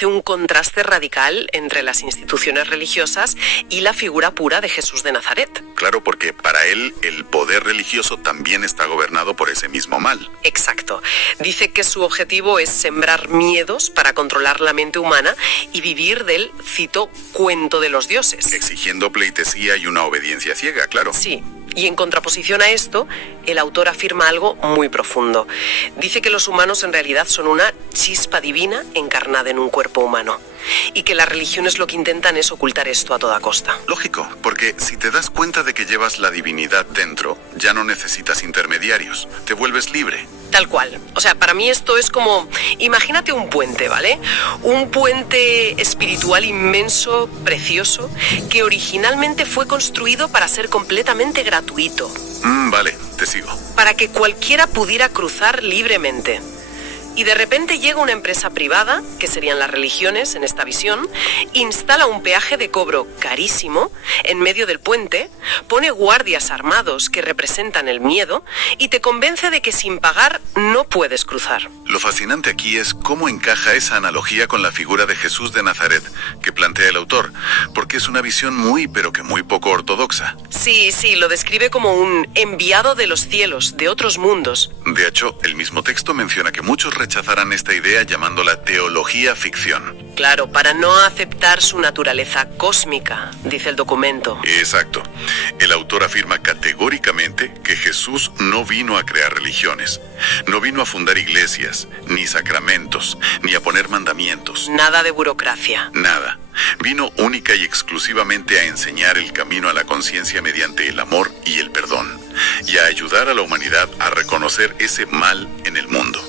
hace un contraste radical entre las instituciones religiosas y la figura pura de Jesús de Nazaret. Claro, porque para él el poder religioso también está gobernado por ese mismo mal. Exacto. Dice que su objetivo es sembrar miedos para controlar la mente humana y vivir del, cito, cuento de los dioses. Exigiendo pleitesía y una obediencia ciega, claro. Sí. Y en contraposición a esto, el autor afirma algo muy profundo. Dice que los humanos en realidad son una chispa divina encarnada en un cuerpo humano. Y que las religiones lo que intentan es ocultar esto a toda costa. Lógico, porque si te das cuenta de que llevas la divinidad dentro, ya no necesitas intermediarios, te vuelves libre. Tal cual. O sea, para mí esto es como, imagínate un puente, ¿vale? Un puente espiritual inmenso, precioso, que originalmente fue construido para ser completamente gratuito. Vale, te sigo. Para que cualquiera pudiera cruzar libremente. Y de repente llega una empresa privada, que serían las religiones en esta visión, instala un peaje de cobro carísimo en medio del puente, pone guardias armados que representan el miedo y te convence de que sin pagar no puedes cruzar. Lo fascinante aquí es cómo encaja esa analogía con la figura de Jesús de Nazaret que plantea el autor, porque es una visión muy, pero que muy poco ortodoxa. Sí, lo describe como un enviado de los cielos, de otros mundos. De hecho, el mismo texto menciona que muchos rechazarán esta idea llamándola teología ficción. Claro, para no aceptar su naturaleza cósmica, dice el documento. Exacto. El autor afirma categóricamente que Jesús no vino a crear religiones, no vino a fundar iglesias, ni sacramentos, ni a poner mandamientos. Nada de burocracia. Nada. Vino única y exclusivamente a enseñar el camino a la conciencia mediante el amor y el perdón, y a ayudar a la humanidad a reconocer ese mal en el mundo.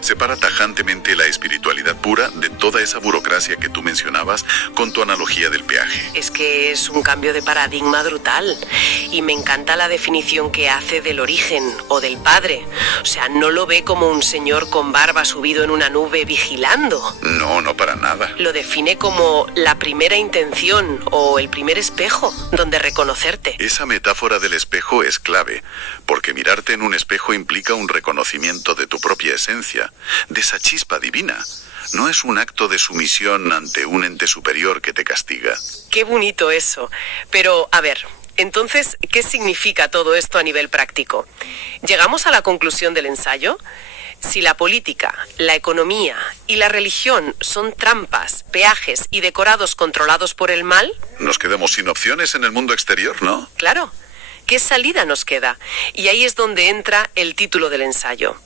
Separa tajantemente la espiritualidad pura de toda esa burocracia que tú mencionabas con tu analogía del peaje. Es que es un cambio de paradigma brutal. Y me encanta la definición que hace del origen o del padre. O sea, no lo ve como un señor con barba subido en una nube vigilando. No para nada. Lo define como la primera intención o el primer espejo donde reconocerte. Esa metáfora del espejo es clave, porque mirarte en un espejo implica un reconocimiento de tu propia esencia, de esa chispa divina. No es un acto de sumisión ante un ente superior que te castiga. Qué bonito eso. Pero, a ver, entonces, ¿qué significa todo esto a nivel práctico? ¿Llegamos a la conclusión del ensayo? Si la política, la economía y la religión son trampas, peajes y decorados controlados por el mal... Nos quedamos sin opciones en el mundo exterior, ¿no? Claro. ¿Qué salida nos queda? Y ahí es donde entra el título del ensayo.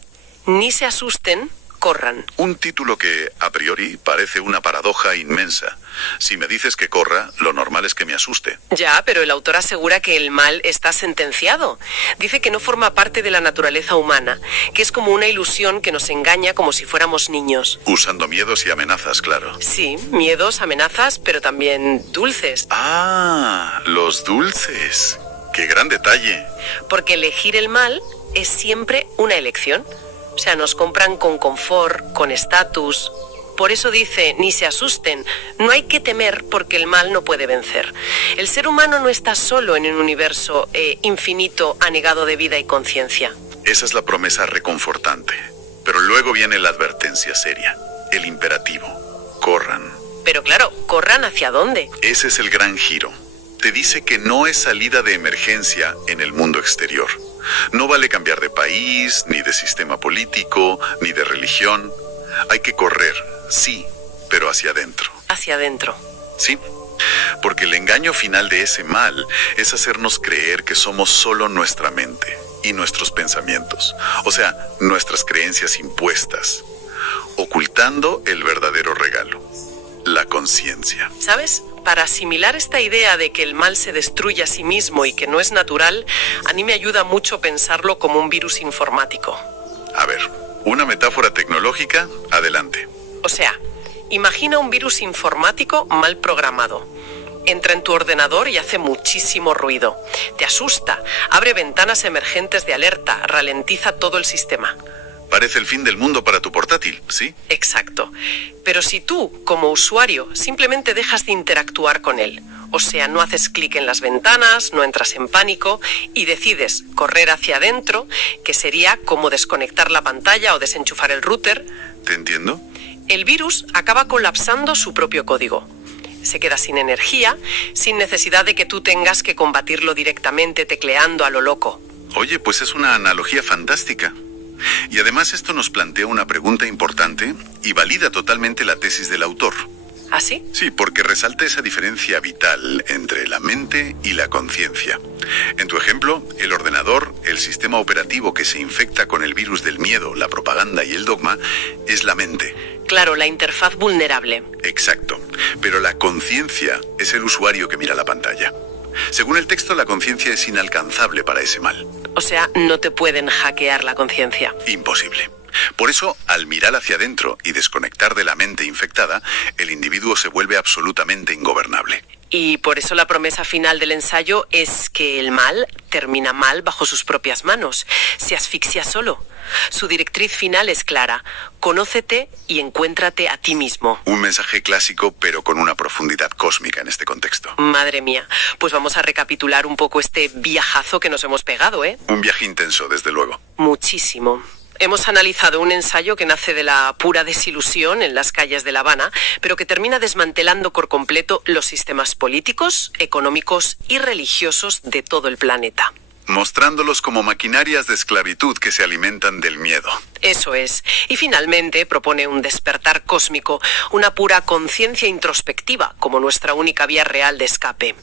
Ni se asusten, corran. Un título que, a priori, parece una paradoja inmensa. Si me dices que corra, lo normal es que me asuste. Ya, pero el autor asegura que el mal está sentenciado. Dice que no forma parte de la naturaleza humana, que es como una ilusión que nos engaña como si fuéramos niños. Usando miedos y amenazas, claro. Sí, miedos, amenazas, pero también dulces. Ah, los dulces. ¡Qué gran detalle! Porque elegir el mal es siempre una elección. O sea, nos compran con confort, con estatus. Por eso dice, ni se asusten, no hay que temer porque el mal no puede vencer. El ser humano no está solo en un universo infinito, anegado de vida y conciencia. Esa es la promesa reconfortante. Pero luego viene la advertencia seria, el imperativo. Corran. Pero claro, ¿corran hacia dónde? Ese es el gran giro. Te dice que no es salida de emergencia en el mundo exterior. No vale cambiar de país, ni de sistema político, ni de religión. Hay que correr, sí, pero hacia adentro. Hacia adentro. Sí, porque el engaño final de ese mal es hacernos creer que somos solo nuestra mente y nuestros pensamientos. O sea, nuestras creencias impuestas, ocultando el verdadero regalo, la conciencia. ¿Sabes? Para asimilar esta idea de que el mal se destruye a sí mismo y que no es natural, a mí me ayuda mucho pensarlo como un virus informático. A ver, una metáfora tecnológica, adelante. O sea, imagina un virus informático mal programado. Entra en tu ordenador y hace muchísimo ruido. Te asusta, abre ventanas emergentes de alerta, ralentiza todo el sistema. Parece el fin del mundo para tu portátil, ¿sí? Exacto. Pero si tú, como usuario, simplemente dejas de interactuar con él, o sea, no haces clic en las ventanas, no entras en pánico y decides correr hacia adentro, que sería como desconectar la pantalla o desenchufar el router. ¿Te entiendo? el virus acaba colapsando su propio código. Se queda sin energía, sin necesidad de que tú tengas que combatirlo directamente tecleando a lo loco. Oye, pues es una analogía fantástica. Y además esto nos plantea una pregunta importante y valida totalmente la tesis del autor. ¿Ah, sí? Sí, porque resalta esa diferencia vital entre la mente y la conciencia. En tu ejemplo, el ordenador, el sistema operativo que se infecta con el virus del miedo, la propaganda y el dogma, es la mente. Claro, la interfaz vulnerable. Exacto. Pero la conciencia es el usuario que mira la pantalla. Según el texto, la conciencia es inalcanzable para ese mal. O sea, no te pueden hackear la conciencia. Imposible. Por eso, al mirar hacia adentro y desconectar de la mente infectada, el individuo se vuelve absolutamente ingobernable. Y por eso la promesa final del ensayo es que el mal termina mal bajo sus propias manos. Se asfixia solo. Su directriz final es clara: conócete y encuéntrate a ti mismo. Un mensaje clásico, pero con una profundidad cósmica en este contexto. Madre mía, pues vamos a recapitular un poco este viajazo que nos hemos pegado, ¿eh? Un viaje intenso, desde luego. Muchísimo. Hemos analizado un ensayo que nace de la pura desilusión en las calles de La Habana, pero que termina desmantelando por completo los sistemas políticos, económicos y religiosos de todo el planeta. Mostrándolos como maquinarias de esclavitud que se alimentan del miedo. Eso es. Y finalmente propone un despertar cósmico, una pura conciencia introspectiva como nuestra única vía real de escape.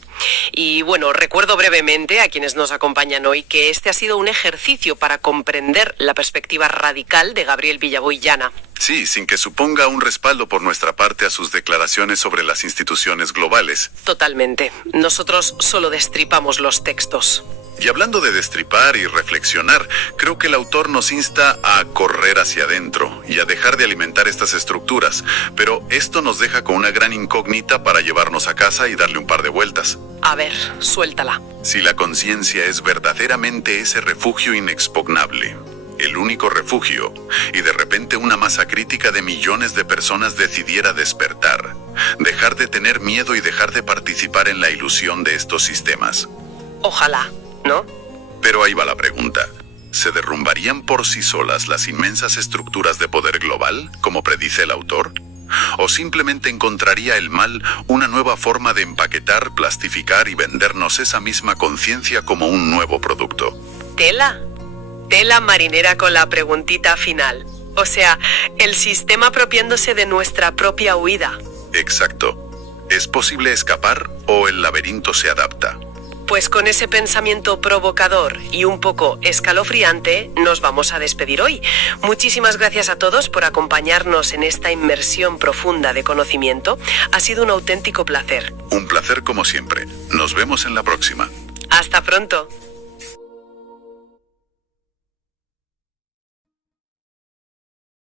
Y bueno, recuerdo brevemente a quienes nos acompañan hoy que este ha sido un ejercicio para comprender la perspectiva radical de Gabriel Villaboy Llana. Sí, sin que suponga un respaldo por nuestra parte a sus declaraciones sobre las instituciones globales. Totalmente. Nosotros solo destripamos los textos. Y hablando de destripar y reflexionar, creo que el autor nos insta a correr hacia adentro y a dejar de alimentar estas estructuras, pero esto nos deja con una gran incógnita para llevarnos a casa y darle un par de vueltas. A ver, suéltala. Si la conciencia es verdaderamente ese refugio inexpugnable, el único refugio, y de repente una masa crítica de millones de personas decidiera despertar, dejar de tener miedo y dejar de participar en la ilusión de estos sistemas. Ojalá, ¿no? Pero ahí va la pregunta. ¿Se derrumbarían por sí solas las inmensas estructuras de poder global, como predice el autor? ¿O simplemente encontraría el mal una nueva forma de empaquetar, plastificar y vendernos esa misma conciencia como un nuevo producto? Tela marinera con la preguntita final. O sea, el sistema apropiándose de nuestra propia huida. Exacto. ¿Es posible escapar o el laberinto se adapta? Pues con ese pensamiento provocador y un poco escalofriante nos vamos a despedir hoy. Muchísimas gracias a todos por acompañarnos en esta inmersión profunda de conocimiento. Ha sido un auténtico placer. Un placer como siempre. Nos vemos en la próxima. Hasta pronto.